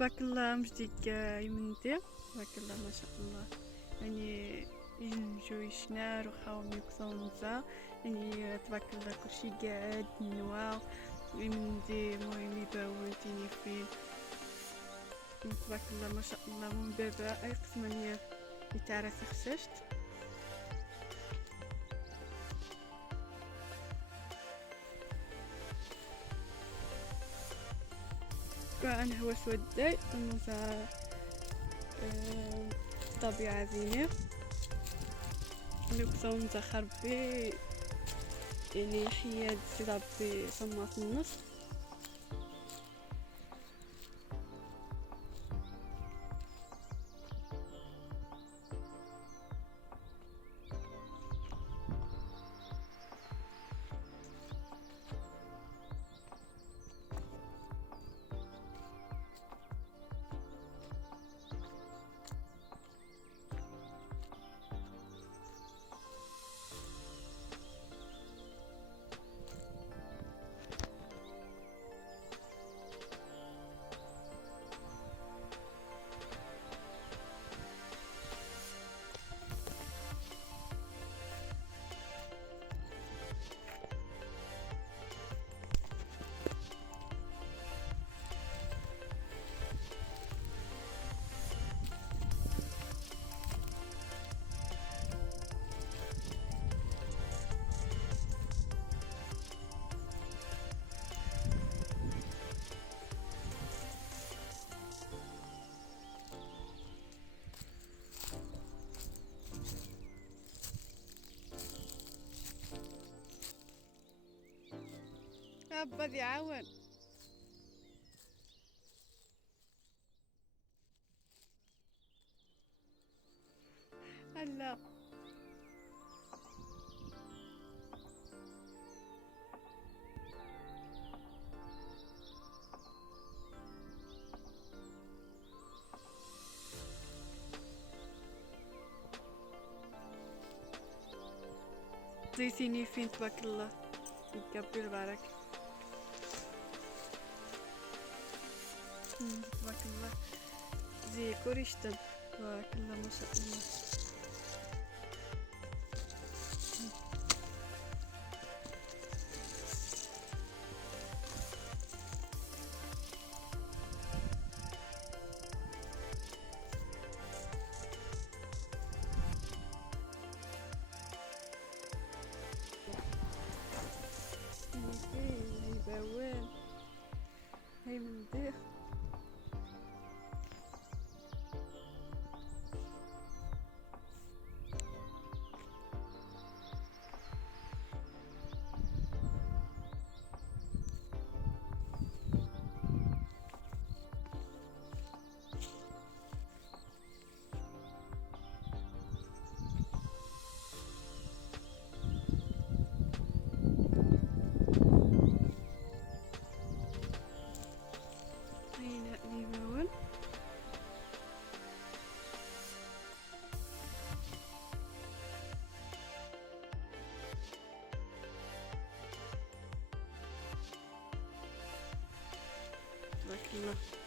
تبارك الله مجديك يمنتي تبارك الله ما شاء الله يعني ينجو يشنار وخاوم يكسونزا يعني تبارك الله كلشي قاعد نوا يمندي المهم يباون تيني فين تبارك الله ما شاء الله من بابا اي قسمانية يتعرف خششت كان هو سوداي انه طبيعة زينة نكسون زخر بي يعني حياد سيداب بي صمات النص أبا ذي عاون هلا زيتيني فين تبارك الله يكبر بارك تبارك الله زي كوريشتن تبارك الله ما شاء الله هاي باوان هاي من ديخ هاي باوان تبارك الله